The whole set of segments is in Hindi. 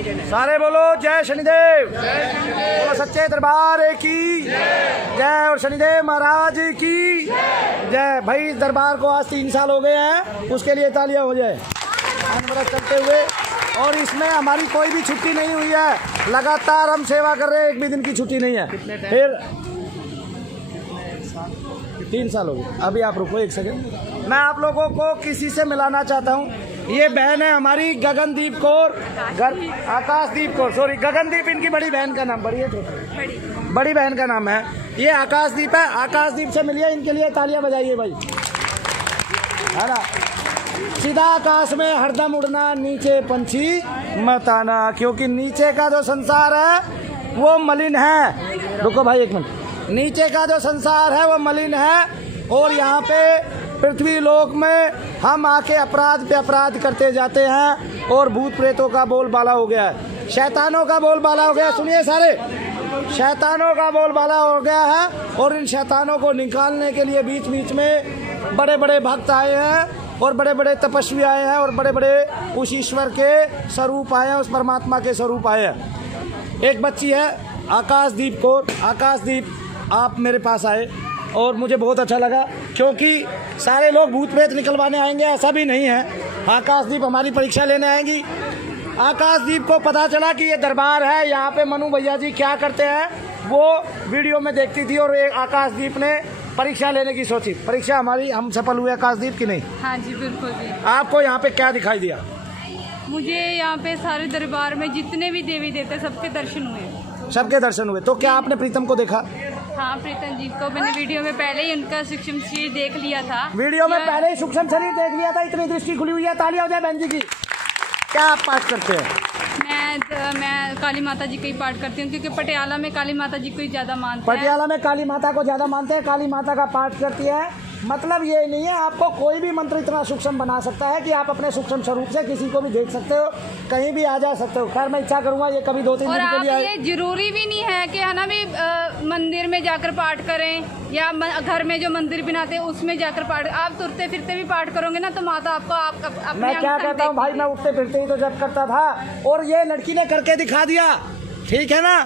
सारे बोलो जय शनिदेव, बोलो सच्चे दरबार की जय और शनिदेव महाराज की जय। भाई दरबार को आज 3 साल हो गए हैं, उसके लिए तालियां हो जाए चलते हुए। और इसमें हमारी कोई भी छुट्टी नहीं हुई है, लगातार हम सेवा कर रहे हैं, एक भी दिन की छुट्टी नहीं है। फिर 3 साल हो गए। अभी आप रुको 1 सेकंड, मैं आप लोगों को किसी से मिलाना चाहता हूँ। ये बहन है हमारी गगनदीप कौर, आकाशदीप कौर, सॉरी गगनदीप इनकी बड़ी बहन का नाम, बड़ी बहन का नाम है। ये आकाशदीप है, आकाशदीप से मिलिए, इनके लिए तालियां बजाइए भाई, है ना। सीधा आकाश में हरदम उड़ना, नीचे पंछी मत आना, क्योंकि नीचे का जो संसार है वो मलिन है। रुको भाई 1 मिनट, नीचे का जो संसार है वो मलिन है और यहाँ पे पृथ्वी लोक में हम आके अपराध पे अपराध करते जाते हैं और भूत प्रेतों का बोलबाला हो गया है, शैतानों का बोलबाला हो गया है। सुनिए सारे, शैतानों का बोलबाला हो गया है और इन शैतानों को निकालने के लिए बीच बीच में बड़े बड़े भक्त आए हैं और बड़े बड़े तपस्वी आए हैं और बड़े बड़े उस ईश्वर के स्वरूप आए हैं, उस परमात्मा के स्वरूप आए हैं। एक बच्ची है आकाशदीप कौर, आकाशदीप आप मेरे पास आए और मुझे बहुत अच्छा लगा, क्योंकि सारे लोग भूत प्रेत निकलवाने आएंगे ऐसा भी नहीं है। आकाशदीप हमारी परीक्षा लेने आएंगी। आकाशदीप को पता चला कि ये दरबार है, यहाँ पे मनु भैया जी क्या करते हैं वो वीडियो में देखती थी और एक आकाशदीप ने परीक्षा लेने की सोची। परीक्षा हमारी हम सफल हुए आकाशदीप की नहीं? हाँ जी बिल्कुल जी। आपको यहाँ पे क्या दिखाई दिया? मुझे यहाँ पे सारे दरबार में जितने भी देवी देवता सबके दर्शन हुए। सबके दर्शन हुए। तो क्या आपने प्रीतम को देखा? हाँ, प्रीतम जी को मैंने वीडियो में पहले ही उनका सूक्ष्म शरीर देख लिया था। वीडियो में पहले ही सूक्ष्म शरीर देख लिया था, इतनी दृष्टि खुली हुई है। तालियां हो जाए बहन जी की। क्या आप पाठ करते हैं? मैं काली माता जी का ही पाठ करती हूँ, क्योंकि पटियाला में काली माता जी को ही ज़्यादा मानते हैं। पटियाला में काली माता को ज़्यादा मानते हैं, काली माता का पाठ करती है। मतलब ये नहीं है आपको कोई भी मंत्र इतना सूक्ष्म बना सकता है कि आप अपने सूक्ष्म स्वरूप से किसी को भी देख सकते हो, कहीं भी आ जा सकते हो। खैर मैं इच्छा करूँगा ये कभी 2-3 दिन के लिए ये जरूरी भी नहीं है कि है ना भी मंदिर में जाकर पाठ करें या घर में जो मंदिर बनाते हैं उसमें जाकर पाठ। आप तुरते फिरते भी पाठ करोगे ना तो माता आपको मैं क्या कहता हूँ भाई, मैं उठते फिरते ही तो जब करता था और ये लड़की ने करके दिखा दिया, ठीक है ना।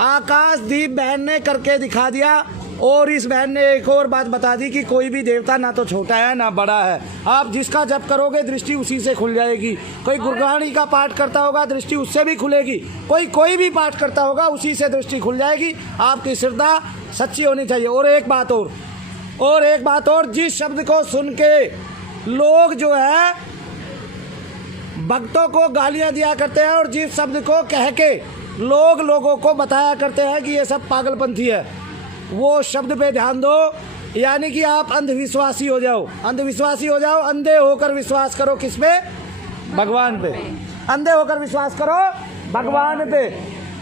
आकाशदीप बहन ने करके दिखा दिया और इस बहन ने एक और बात बता दी कि कोई भी देवता ना तो छोटा है ना बड़ा है, आप जिसका जप करोगे दृष्टि उसी से खुल जाएगी। कोई गुरगानी का पाठ करता होगा दृष्टि उससे भी खुलेगी, कोई भी पाठ करता होगा उसी से दृष्टि खुल जाएगी। आपकी श्रद्धा सच्ची होनी चाहिए। और एक बात और, जिस शब्द को सुन के लोग जो है भक्तों को गालियां दिया करते हैं और जिस शब्द को कह के लोगों को बताया करते हैं कि ये सब पागलपंथी है, वो शब्द पे ध्यान दो। यानी कि आप अंधविश्वासी हो जाओ, अंधे होकर विश्वास करो किस पे? भगवान पे। अंधे होकर विश्वास करो भगवान पे,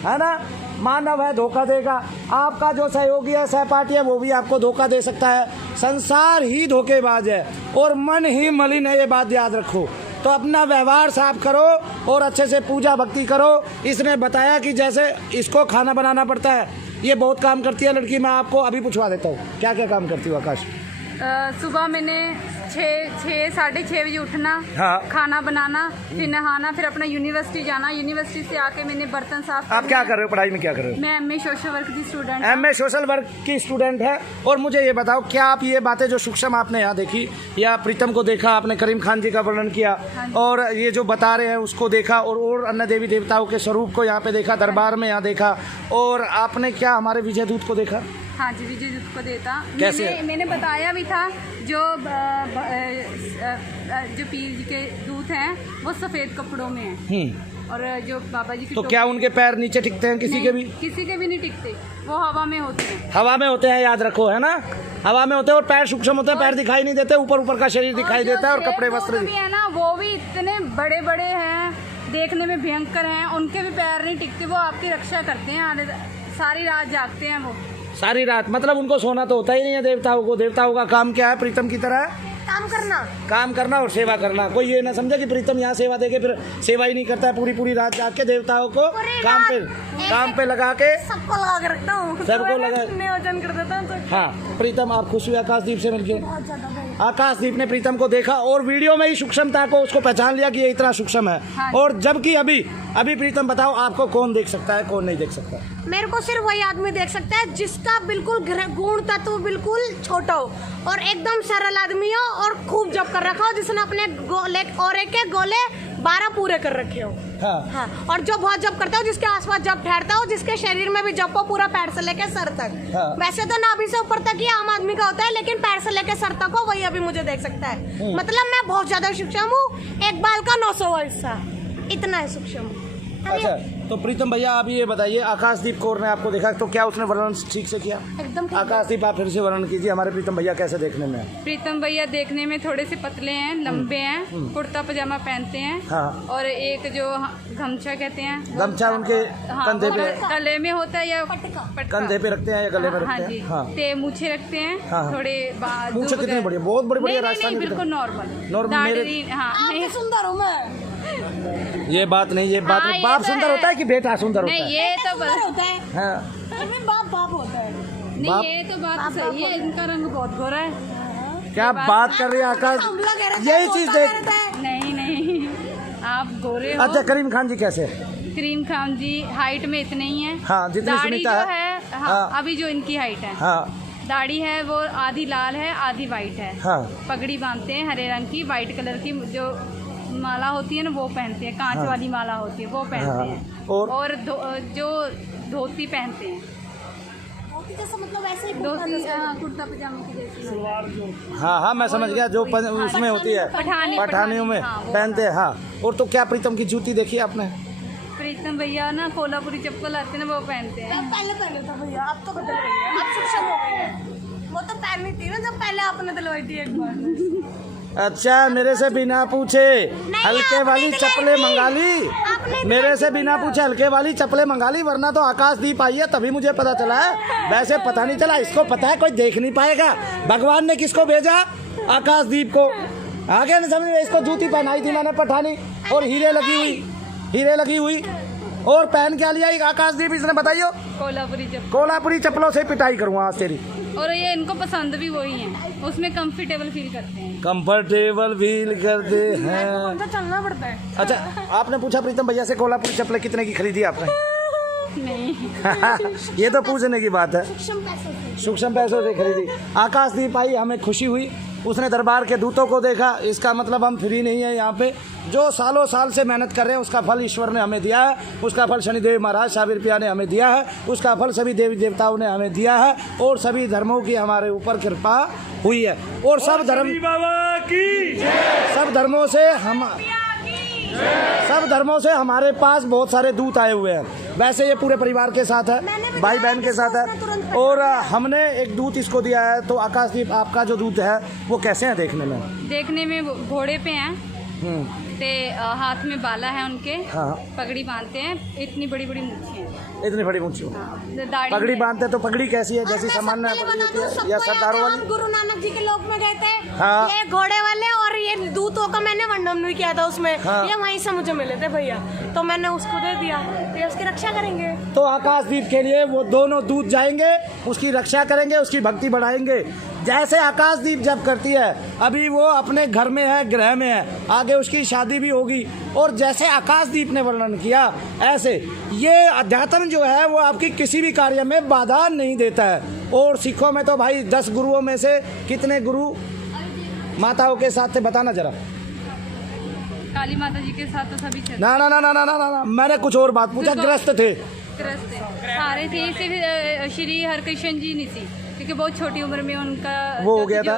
है ना। मानव है धोखा देगा, आपका जो सहयोगी है सहपाठी है वो भी आपको धोखा दे सकता है। संसार ही धोखेबाज है और मन ही मलिन है, ये बात याद रखो। तो अपना व्यवहार साफ करो और अच्छे से पूजा भक्ति करो। इसने बताया कि जैसे इसको खाना बनाना पड़ता है, ये बहुत काम करती है लड़की। मैं आपको अभी पूछवा देता हूँ क्या क्या काम करती हूँ आकाश। सुबह मैंने 6-6:30 बजे उठना, हाँ। खाना बनाना, फिर नहाना, फिर अपना यूनिवर्सिटी जाना। यूनिवर्सिटी से आके मैंने बर्तन साफ। आप क्या कर रहे हो, पढ़ाई में क्या कर रहे हो? मैं MA सोशल वर्क की स्टूडेंट। MA सोशल वर्क की स्टूडेंट है। और मुझे ये बताओ, क्या आप ये बातें जो सूक्ष्म आपने यहाँ देखी या प्रीतम को देखा, आपने करीम खान जी का वर्णन किया और ये जो बता रहे हैं उसको देखा और अन्य देवी देवताओं के स्वरूप को यहाँ पे देखा, दरबार में यहाँ देखा, और आपने क्या हमारे विजय दूत को देखा? हाँ जी, विजय दूत को देता। कैसे? मैंने बताया भी था जो पीर जी के दूत हैं वो सफ़ेद कपड़ों में हैं और जो बाबा जी की तो क्या उनके पैर नीचे टिकते हैं? किसी के भी नहीं टिकते, वो हवा में होते हैं। हवा में होते हैं, याद रखो, है ना। हवा में होते हैं और पैर सूक्ष्म होते हैं, पैर दिखाई नहीं देते, ऊपर का शरीर दिखाई देता है और कपड़े वस्त्र भी है ना, वो भी इतने बड़े बड़े हैं, देखने में भयंकर हैं, उनके भी पैर नहीं टिकते। वो आपकी रक्षा करते हैं, सारी रात जागते हैं वो, सारी रात। मतलब उनको सोना तो होता ही नहीं है देवताओं को। देवताओं का काम क्या है? प्रीतम की तरह काम करना और सेवा करना। कोई ये ना समझे कि प्रीतम यहाँ सेवा देके फिर सेवा ही नहीं करता है। पूरी रात जाग के देवताओं को काम पे लगा के सबको लगा के रखता हूँ, सबको लगा नियोजन कर देता हूँ। हाँ प्रीतम, आप खुश हुए आकाशदीप से मिलके? बहुत ज्यादा। आकाशदीप ने प्रीतम को देखा और वीडियो में ही सूक्ष्मता को उसको पहचान लिया कि ये इतना सूक्ष्म है। हाँ। और जबकि अभी प्रीतम बताओ आपको कौन देख सकता है कौन नहीं देख सकता? मेरे को सिर्फ वही आदमी देख सकता है जिसका बिल्कुल गुण तत्व बिल्कुल छोटा हो और एकदम सरल आदमी हो और खूब जप कर रखा हो, जिसने अपने गोले और एक गोले 12 पूरे कर रखे हो। हाँ। हाँ, और जो बहुत जप करता हो, जिसके आसपास जप ठहरता हो, जिसके शरीर में भी जप हो पूरा पैर से लेके सर तक। हाँ। वैसे तो नाभि से ऊपर तक ही आम आदमी का होता है, लेकिन पैर से लेके सर तक हो वही अभी मुझे देख सकता है। मतलब मैं बहुत ज्यादा सूक्ष्म हूँ, एक बाल का 900वां हिस्सा, इतना है सूक्ष्म। अच्छा, तो प्रीतम भैया आप ये बताइए, आकाशदीप कौर ने आपको देखा तो क्या उसने वर्णन ठीक से किया? एकदम ठीक। आकाशदीप आप फिर से वर्णन कीजिए, हमारे प्रीतम भैया कैसे देखने में है? प्रीतम भैया देखने में थोड़े से पतले हैं, लंबे हैं, कुर्ता पजामा पहनते हैं। हाँ। और एक जो गमछा कहते हैं, गमछा उनके हाँ, कंधे पे, गले में होता है या पटका? कंधे पे रखते हैं या गले में हाँ रखते जी, हैं? हाँ। ते मूछे रखते हैं। हाँ। थोड़े मूछे कितनी बड़ी? बहुत बड़ी बड़ी नहीं, राजस्थानी बिल्कुल की नॉर्मल। नॉर्मल मेरे- हाँ, नहीं सुंदर हूँ मैं। ये बात नहीं, ये बात हाँ, नहीं। ये बाप तो सुंदर है। होता है कि बेटा सुंदर होता नहीं, है? ये तो सुंदर होता है, हाँ। बाप होता है। नहीं, बाप- ये तो बात सही है, इनका रंग बहुत गोरा है। क्या बात कर रही है आकाश? हमला कह रहा था, यही चीज तोता देख। कह रहा था। नहीं, आप गोरे हो। अच्छा, करीम खान जी कैसे? करीम खान जी हाइट में इतने ही हैं। हाँ, जितनी दाढ़ी सुनीता जो है। है, हाँ, हाँ। अभी जो इनकी हाइट है, हाँ दाढ़ी है वो आधी लाल है आधी वाइट है। हाँ। पगड़ी बांधते हैं हरे रंग की, वाइट कलर की जो माला होती है ना वो पहनते हैं, कांच हाँ। वाली माला होती है वो हाँ। पहनते हैं। और जो धोती पहनते हैं, जैसा मतलब ऐसे ही धोती कुर्ता पजामा की जैसी। हाँ, मैं समझ गया, जो उसमें होती है पठानियों में हाँ, वो पहनते हैं। हाँ। और तो क्या प्रीतम की जूती देखी आपने? प्रीतम भैया ना कोल्हापुरी चप्पल आते हैं ना वो पहनते हैं। पहले पहले था भैया, अब तो बदल गई है, अब सूक्ष्म हो गई है। वो तो पहननी थी ना जब पहले आपने दिलवाई थी एक बार। अच्छा, मेरे से बिना पूछे हल्के वाली आपने चप्पलें दिलाई मंगा थी। ली? आपने मेरे दिलाई से थी बिना भैया। पूछे हल्के वाली चप्पलें मंगा ली, वरना तो आकाशदीप आई है तभी मुझे पता चला है। वैसे पता नहीं चला, इसको पता है कोई देख नहीं पाएगा। भगवान ने किसको भेजा? आकाशदीप को। आगे नहीं समझ में, इसको जूती पहनाई थी मैंने पठानी, और हीरे लगी हुई और पहन क्या लिया आकाशदीप, इसने बताइयो? कोल्हापुरी चप्पल। कोल्हापुरी चप्पलों से पिटाई करूँगा आज तेरी। और ये इनको पसंद भी वही है, उसमें कंफर्टेबल फील करते हैं। कंफर्टेबल फील करते हैं। कौन सा चलना पड़ता है। अच्छा, आपने पूछा प्रीतम भैया से कोल्हापुरी चप्पलें कितने की खरीदी आपने? नहीं, ये तो पूछने की बात है। सूक्ष्म पैसों से। सूक्ष्म पैसों से खरीदी। आकाशदीप आई, हमें खुशी हुई, उसने दरबार के दूतों को देखा। इसका मतलब हम फ्री नहीं है यहाँ पे, जो सालों साल से मेहनत कर रहे हैं उसका फल ईश्वर ने हमें दिया है, उसका फल शनिदेव महाराज साबिर पिया ने हमें दिया है, उसका फल सभी देवी देवताओं ने हमें दिया है, और सभी धर्मों की हमारे ऊपर कृपा हुई है। और सब धर्मों से हमारे पास बहुत सारे दूत आए हुए हैं। वैसे ये पूरे परिवार के साथ है, भाई बहन के साथ है, और हमने एक दूत इसको दिया है। तो आकाशदीप, आपका जो दूत है वो कैसे है देखने में? देखने में वो घोड़े पे हैं, ते हाथ में बाला है उनके, हाँ। पगड़ी बांधते हैं, इतनी बड़ी बड़ी मूछें हैं। इतनी बड़ी मूंछ हो। दाढ़ी पगड़ी है। बांधते तो पगड़ी कैसी है, जैसी और मैं सामान्य सबसे पगड़ी पहले होती बता दूं, है या सबको सरदारों याद है, वाली? हम गुरु नानक जी के लोक में गए थे। हाँ। ये घोड़े वाले और ये दूतों का मैंने वर्णन भी किया था उसमें। हाँ। ये वहीं से मुझे मिले थे भैया, तो मैंने उसको दे दिया, तो ये उसकी रक्षा करेंगे। तो आकाशदीप के लिए वो दोनों दूत जाएंगे, उसकी रक्षा करेंगे, उसकी भक्ति बढ़ाएंगे। जैसे आकाशदीप जब करती है, अभी वो अपने घर में है, गृह में है, आगे उसकी शादी भी होगी, और जैसे आकाशदीप ने वर्णन किया ऐसे ये अध्यात्म जो है वो आपकी किसी भी कार्य में बाधा नहीं देता है। और सिखों में तो भाई 10 गुरुओं में से कितने गुरु माताओं के साथ थे, बताना जरा। काली माता जी के साथ तो सभी चलते ना ना ना ना ना ना ना, मैंने कुछ और बात पूछा। ग्रस्त थे? ग्रस्त थे, सारे थे, सिर्फ श्री हरकृष्ण जी नहीं थी, क्योंकि बहुत छोटी उम्र में उनका वो हो गया था।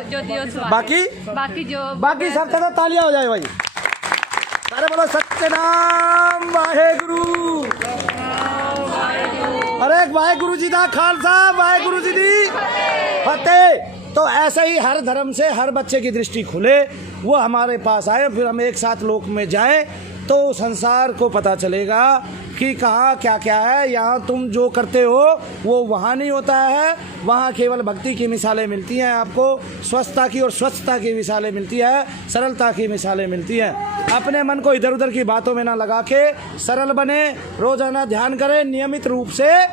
बाकी सब तो तालियां हो जाए भाई। अरे बोलो सत्यनाम वाहेगुरु। अरे वाहेगुरु जी दा खालसा, वाहेगुरु जी दी फतेह। तो ऐसे ही हर धर्म से हर बच्चे की दृष्टि खुले, वो हमारे पास आए, फिर हम एक साथ लोक में जाएं, तो संसार को पता चलेगा कि कहाँ क्या क्या है। यहाँ तुम जो करते हो वो वहाँ नहीं होता है, वहाँ केवल भक्ति की मिसालें मिलती हैं आपको, स्वस्थता की और स्वच्छता की मिसालें मिलती है, सरलता की मिसालें मिलती हैं। अपने मन को इधर उधर की बातों में ना लगा के सरल बने, रोजाना ध्यान करें, नियमित रूप से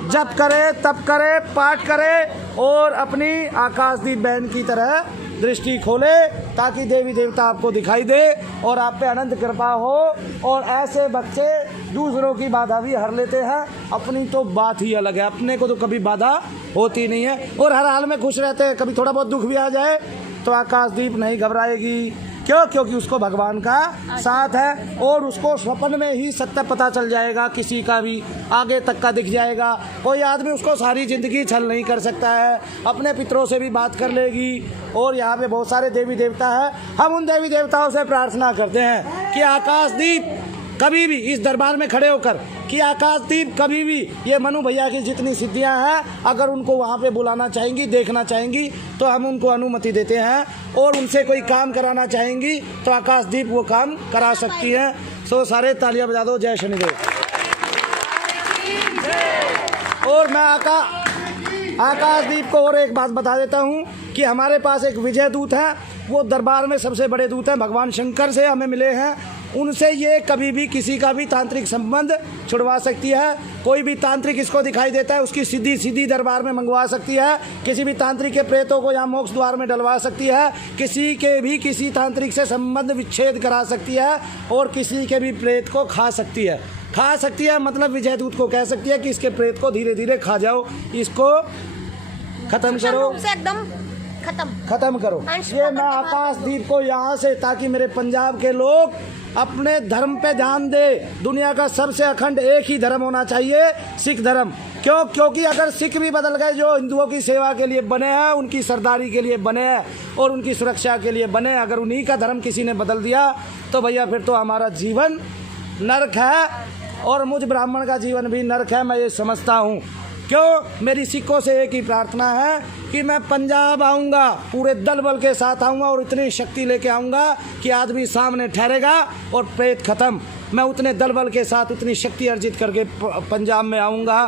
जप करे, तप करे, पाठ करे, और अपनी आकाशदीप बहन की तरह दृष्टि खोले ताकि देवी देवता आपको दिखाई दे और आप पे अनंत कृपा हो। और ऐसे बच्चे दूसरों की बाधा भी हर लेते हैं, अपनी तो बात ही अलग है, अपने को तो कभी बाधा होती नहीं है और हर हाल में खुश रहते हैं। कभी थोड़ा बहुत दुख भी आ जाए तो आकाशदीप नहीं घबराएगी। क्यों? क्योंकि उसको भगवान का साथ है और उसको स्वप्न में ही सत्य पता चल जाएगा, किसी का भी आगे तक का दिख जाएगा। कोई आदमी उसको सारी ज़िंदगी छल नहीं कर सकता है, अपने पितरों से भी बात कर लेगी। और यहाँ पे बहुत सारे देवी देवता हैं, हम उन देवी देवताओं से प्रार्थना करते हैं कि आकाशदीप कभी भी इस दरबार में खड़े होकर कि आकाशदीप कभी भी ये मनु भैया की जितनी सिद्धियां हैं अगर उनको वहाँ पे बुलाना चाहेंगी, देखना चाहेंगी तो हम उनको अनुमति देते हैं। और उनसे कोई काम कराना चाहेंगी तो आकाशदीप वो काम करा सकती हैं। सो सारे तालियां बजा दो, जय शनिदेव। और मैं आकाशदीप को और एक बात बता देता हूँ कि हमारे पास एक विजय दूत है, वो दरबार में सबसे बड़े दूत हैं, भगवान शंकर से हमें मिले हैं। उनसे ये कभी भी किसी का भी तांत्रिक संबंध छुड़वा सकती है। कोई भी तांत्रिक इसको दिखाई देता है उसकी सीधी दरबार में मंगवा सकती है। किसी भी तांत्रिक के प्रेतों को यहाँ मोक्ष द्वार में डलवा सकती है। किसी के भी किसी तांत्रिक से संबंध विच्छेद करा सकती है और किसी के भी प्रेत को खा सकती है। मतलब विजय दूत को कह सकती है कि इसके प्रेत को धीरे धीरे खा जाओ, इसको खत्म करो, एकदम खत्म करो। ये मैं आकाशदीप को यहाँ से, ताकि मेरे पंजाब के लोग अपने धर्म पे ध्यान दे। दुनिया का सबसे अखंड एक ही धर्म होना चाहिए, सिख धर्म। क्यों? क्योंकि अगर सिख भी बदल गए, जो हिंदुओं की सेवा के लिए बने हैं, उनकी सरदारी के लिए बने हैं और उनकी सुरक्षा के लिए बने, अगर उन्हीं का धर्म किसी ने बदल दिया तो भैया फिर तो हमारा जीवन नरक है और मुझ ब्राह्मण का जीवन भी नरक है, मैं ये समझता हूँ। क्यों? मेरी सिखों से एक ही प्रार्थना है कि मैं पंजाब आऊँगा, पूरे दल बल के साथ आऊँगा और इतनी शक्ति लेके आऊँगा कि आदमी सामने ठहरेगा और प्रेत खत्म। मैं उतने दल बल के साथ उतनी शक्ति अर्जित करके पंजाब में आऊँगा।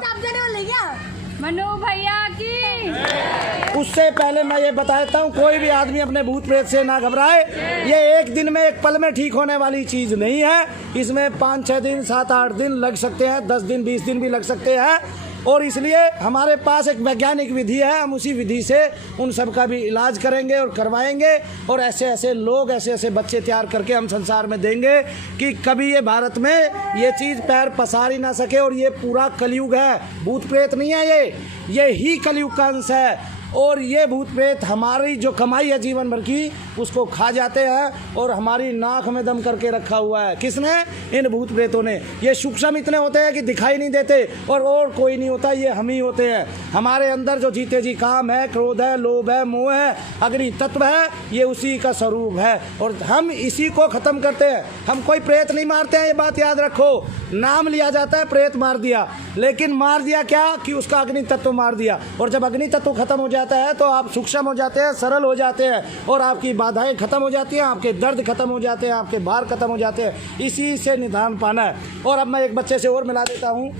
मनु भैया की। उससे पहले मैं ये बता देता हूँ, कोई भी आदमी अपने भूत प्रेत से ना घबराए। ये एक दिन में, एक पल में ठीक होने वाली चीज़ नहीं है। इसमें 5-6 दिन, 7-8 दिन लग सकते हैं, 10 दिन 20 दिन भी लग सकते हैं। और इसलिए हमारे पास एक वैज्ञानिक विधि है, हम उसी विधि से उन सब का भी इलाज करेंगे और करवाएंगे। और ऐसे ऐसे लोग, ऐसे ऐसे बच्चे तैयार करके हम संसार में देंगे कि कभी ये भारत में ये चीज़ पैर पसार ही ना सके। और ये पूरा कलयुग है, भूत प्रेत नहीं है, ये ही कलयुग का अंश है। और ये भूत प्रेत हमारी जो कमाई है जीवन भर की, उसको खा जाते हैं और हमारी नाक में दम करके रखा हुआ है। किसने? इन भूत प्रेतों ने। ये सूक्ष्म इतने होते हैं कि दिखाई नहीं देते और कोई नहीं होता, ये हम ही होते हैं। हमारे अंदर जो जीते जी काम है, क्रोध है, लोभ है, मोह है, अग्नि तत्व है, ये उसी का स्वरूप है और हम इसी को खत्म करते हैं। हम कोई प्रेत नहीं मारते हैं, ये बात याद रखो। नाम लिया जाता है प्रेत मार दिया, लेकिन मार दिया क्या? कि उसका अग्नि तत्व मार दिया। और जब अग्नि तत्व खत्म हो जाता है तो आप सूक्ष्म हो जाते हैं, सरल हो जाते हैं और आपकी बाधाएं खत्म हो जाती हैं, आपके दर्द खत्म हो जाते हैं, आपके भार खत्म हो जाते हैं। इसी से निदान पाना है। और अब मैं एक बच्चे से और मिला देता हूँ,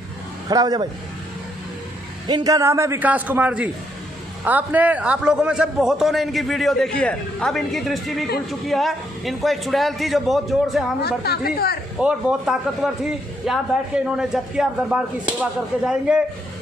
खड़ा हो जा भाई। इनका नाम है विकास कुमार जी। आप लोगों में से बहुतों ने इनकी वीडियो देखी है। अब इनकी दृष्टि भी खुल चुकी है। इनको एक चुड़ैल थी जो बहुत जोर से हामी भरती थी और बहुत ताकतवर थी। यहाँ बैठ के इन्होंने जप किया, अब दरबार की सेवा करके जाएंगे।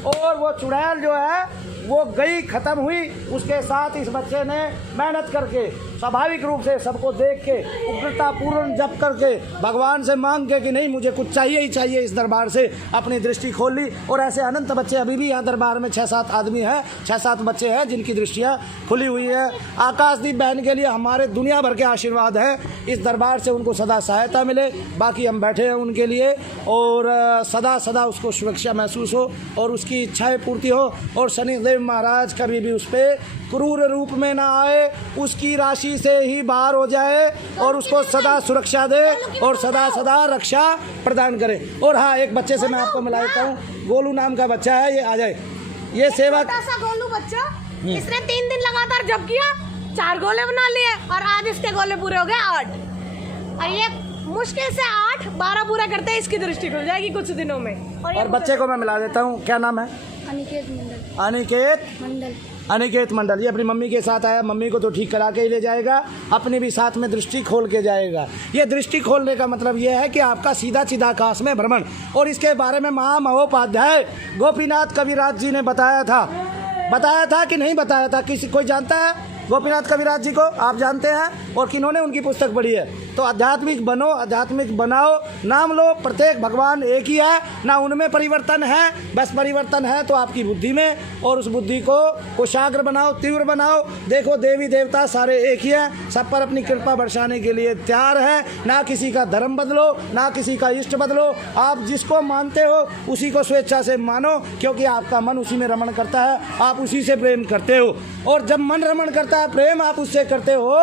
और वो चुड़ैल जो है वो गई, खत्म हुई। उसके साथ इस बच्चे ने मेहनत करके, स्वाभाविक रूप से सबको देख के, उग्रता पूर्ण जप करके, भगवान से मांग के कि नहीं मुझे कुछ चाहिए ही चाहिए, इस दरबार से अपनी दृष्टि खोल ली। और ऐसे अनंत बच्चे अभी भी यहाँ दरबार में 6-7 आदमी हैं, 6-7 बच्चे हैं जिनकी दृष्टियाँ खुली हुई है। आकाशदीप बहन के लिए हमारे दुनिया भर के आशीर्वाद हैं। इस दरबार से उनको सदा सहायता मिले। बाकी हम बैठे हैं उनके लिए और सदा सदा उसको सुरक्षा महसूस हो और उसकी इच्छाएं पूर्ति हो और शनिदेव महाराज कभी भी उस पर क्रूर रूप में ना आए, उसकी राशि से ही बाहर हो जाए और उसको सदा सुरक्षा दे और सदा सदा रक्षा प्रदान करे। और हाँ, एक बच्चे से मैं आपको मिला देता हूँ, गोलू नाम का बच्चा है, ये आ जाए। ये सेवा गोलू बच्चा, इसने 3 दिन लगातार जप किया, 4 गोले बना लिए और आज इसके गोले पूरे हो गए 8। और ये मुश्किल से 8-12 पूरा करते हैं, इसकी दृष्टि खुल जाएगी कुछ दिनों में। और बच्चे को मैं मिला देता हूँ, क्या नाम है? अनिकेत मंडल। ये अपनी मम्मी के साथ आया, मम्मी को तो ठीक करा के ही ले जाएगा, अपनी भी साथ में दृष्टि खोल के जाएगा। ये दृष्टि खोलने का मतलब ये है कि आपका सीधा सीधा आकाश में भ्रमण। और इसके बारे में महामहोपाध्याय गोपीनाथ कविराज जी ने बताया था कि नहीं बताया था? किसी कोई जानता है? गोपीनाथ कविराज जी को आप जानते हैं और किन्होंने उनकी पुस्तक पढ़ी है। तो आध्यात्मिक बनो, आध्यात्मिक बनाओ, नाम लो, प्रत्येक भगवान एक ही है, ना उनमें परिवर्तन है, बस परिवर्तन है तो आपकी बुद्धि में, और उस बुद्धि को कुशाग्र बनाओ, तीव्र बनाओ। देखो देवी देवता सारे एक ही हैं, सब पर अपनी कृपा बरसाने के लिए तैयार है। ना किसी का धर्म बदलो, ना किसी का इष्ट बदलो, आप जिसको मानते हो उसी को स्वेच्छा से मानो, क्योंकि आपका मन उसी में रमण करता है, आप उसी से प्रेम करते हो। और जब मन रमण करता है, प्रेम आप उससे करते हो,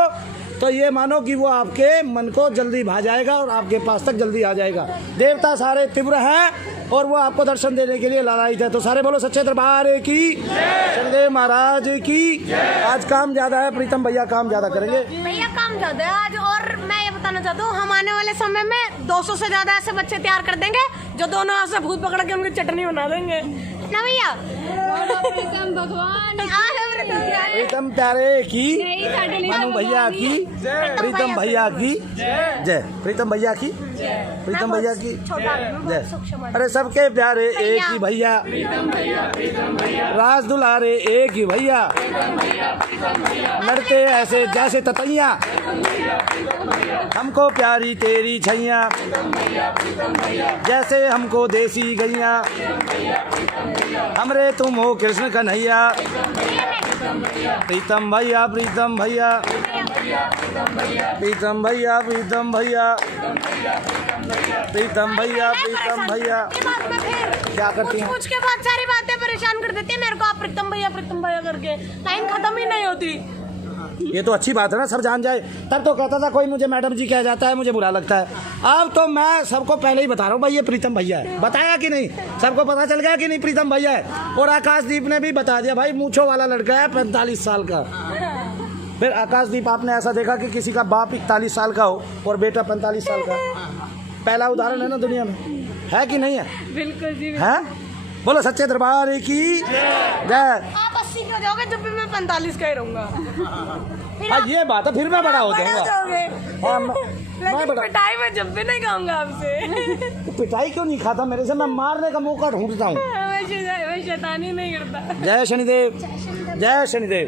तो ये मानो कि वो आपके मन को जल्दी भा जाएगा और आपके पास तक जल्दी आ जाएगा। देवता सारे तीव्र हैं और वो आपको दर्शन देने के लिए लालायित है। तो सारे बोलो सच्चे दरबार की, शनिदेव महाराज की। आज काम ज़्यादा है, प्रीतम भैया काम ज़्यादा करेंगे। भैया काम ज्यादा है आज। और मैं ये बताना चाहता हूँ, हम आने वाले समय में 200 से ज्यादा ऐसे बच्चे तैयार कर देंगे जो दोनों हाथ से भूत पकड़ के उनकी चटनी बना देंगे ना भैया। प्रीतम भगवान प्रीतम प्यारे की, मनु भैया की, प्रीतम भैया की जय, प्रीतम भैया की, प्रीतम भैया की जय। अरे सबके प्यारे एक ही भैया, राज दुलारे एक ही भैया, लड़ते ऐसे जैसे ततैया, हमको प्यारी तेरी छैया, जैसे हमको देसी गैया, हमरे तुम हो कृष्ण कन्हैया। प्रीतम भैया, प्रीतम भैया, प्रीतम भैया, प्रीतम भैया, प्रीतम भैया, प्रीतम भैया। क्या करती हैं? कुछ के बाद सारी बातें परेशान कर देती है मेरे को, आप प्रीतम भैया करके, लाइन खत्म ही नहीं होती। ये तो अच्छी बात है ना, सब जान जाए। तब तो कहता था कोई मुझे मैडम जी कह जाता है, मुझे बुरा लगता है। अब तो मैं सबको पहले ही बता रहा हूँ भाई, ये प्रीतम भैया है। बताया कि नहीं? सबको पता चल गया कि नहीं प्रीतम भैया है? और आकाशदीप ने भी बता दिया भाई, मूंछों वाला लड़का है 45 साल का। फिर आकाशदीप आपने ऐसा देखा कि किसी का बाप 41 साल का हो और बेटा 45 साल का? पहला उदाहरण है ना दुनिया में, है कि नहीं है? बिल्कुल जी। है? बोलो सच्चे दरबार की जय। आप 80 का जाओगे जब भी मैं 45 का ही रहूंगा। हाँ ये बात है, फिर मैं बड़ा हो जाऊंगा। हाँ, मैं बड़ा। पिटाई में जब भी नहीं खाऊंगा आपसे। पिटाई क्यों नहीं खाता मेरे से? मैं मारने का मौका ढूंढता हूँ। मैं शैतानी नहीं करता। जय शनिदेव, जय शनिदेव।